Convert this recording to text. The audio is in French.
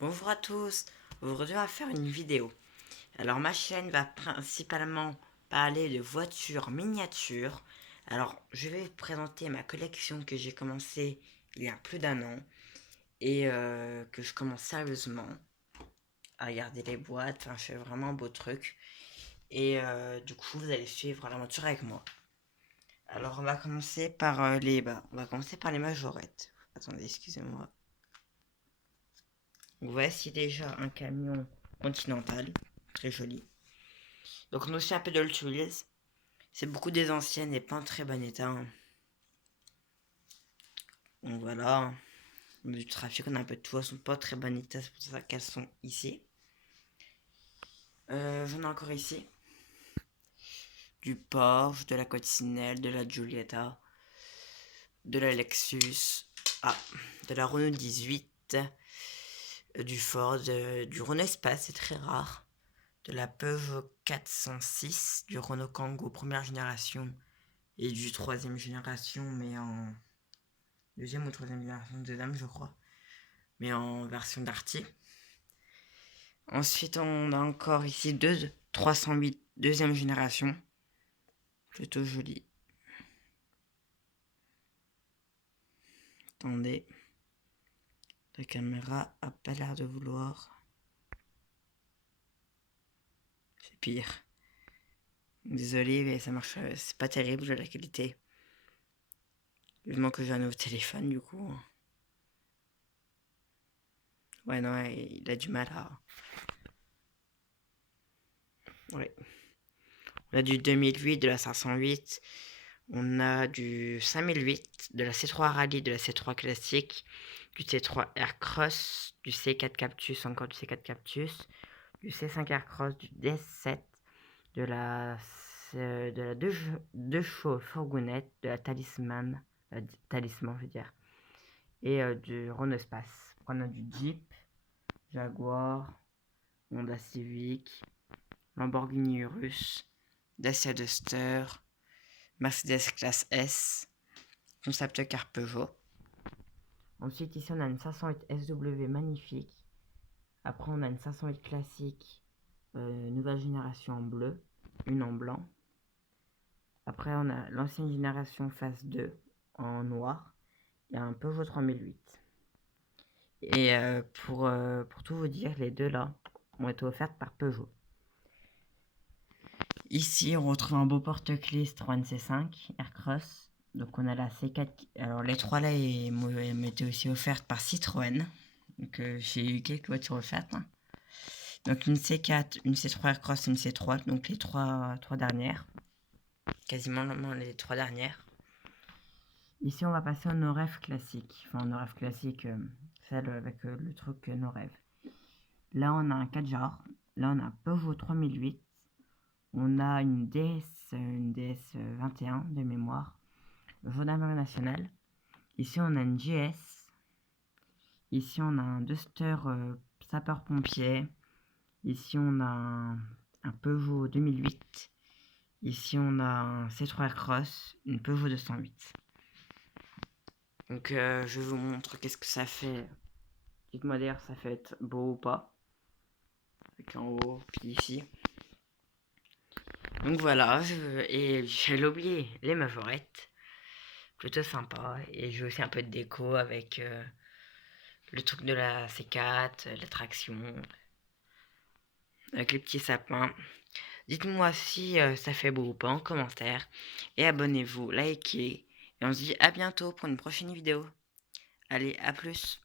Bonjour à tous, aujourd'hui on va faire une vidéo. Alors ma chaîne va principalement parler de voitures miniatures. Alors je vais vous présenter ma collection que j'ai commencé il y a plus d'un an et que je commence sérieusement à regarder les boîtes. Enfin, je fais vraiment un beau truc et du coup vous allez suivre l'aventure avec moi. Alors on va commencer par on va commencer par les majorettes. Attendez, excusez-moi. Voici déjà un camion Continental, très joli. Donc on a aussi un peu d'Old Wheels. C'est beaucoup des anciennes et pas en très bon état. Donc voilà. On a du trafic, on a un peu de tout. Elles sont pas en très bon état, c'est pour ça qu'elles sont ici. J'en ai encore ici. Du Porsche, de la Coccinelle, de la Giulietta, de la Lexus, ah, de la Renault 18, du Ford, du Renault Espace, c'est très rare. De la Peugeot 406, du Renault Kangoo première génération et du troisième génération, mais en deuxième ou troisième génération de dame, je crois, mais en version Darty. Ensuite, on a encore ici deux 308 deuxième génération, plutôt joli. Attendez, la caméra a pas l'air de vouloir. C'est pire. Désolé, mais ça marche, c'est pas terrible la qualité. Vivement que j'ai un nouveau téléphone, du coup. Ouais, non, il a du mal à. Ouais. On a du 2008, de la 508. On a du 5008, de la C3 Rally, de la C3 classique, du C3 Aircross, du C4 Captus, encore du C4 Captus, du C5 Aircross, du DS7, de la 2 chevaux fourgonnette, de la Talisman, Talisman je veux dire, et du Renault Espace. On a du Jeep, Jaguar, Honda Civic, Lamborghini Urus, Dacia Duster, Mercedes classe S, concept car Peugeot. Ensuite, ici, on a une 508 SW magnifique. Après, on a une 508 classique, nouvelle génération en bleu, une en blanc. Après, on a l'ancienne génération phase 2 en noir et un Peugeot 3008. Et pour tout vous dire, les deux là ont été offertes par Peugeot. Ici, on retrouve un beau porte-clés Citroën C5 Aircross. Donc, on a la C4. Alors, les trois là m'étaient aussi offertes par Citroën. Donc, j'ai eu quelques voitures offertes. Donc, une C4, une C3 Aircross et une C3. Donc, les trois dernières. Quasiment les trois dernières. Ici, on va passer au Norev classique. Enfin, Norev classique, celle avec le truc Norev. Là, on a un 4 genres. Là, on a un Peugeot 3008. On a une DS 21 de mémoire, Gendarmerie nationale. Ici, on a une GS. Ici, on a un Duster sapeur-pompier. Ici, on a un Peugeot 2008. Ici, on a un C3 Aircross, une Peugeot 208. Donc, je vous montre qu'est-ce que ça fait. Dites-moi d'ailleurs, ça fait être beau ou pas. Avec en haut, puis ici. Donc voilà, et j'allais oublier les majorettes. Plutôt sympa. Et j'ai aussi un peu de déco avec le truc de la C4, l'attraction, avec les petits sapins. Dites-moi si ça fait beau ou pas en commentaire. Et abonnez-vous, likez. Et on se dit à bientôt pour une prochaine vidéo. Allez, à plus.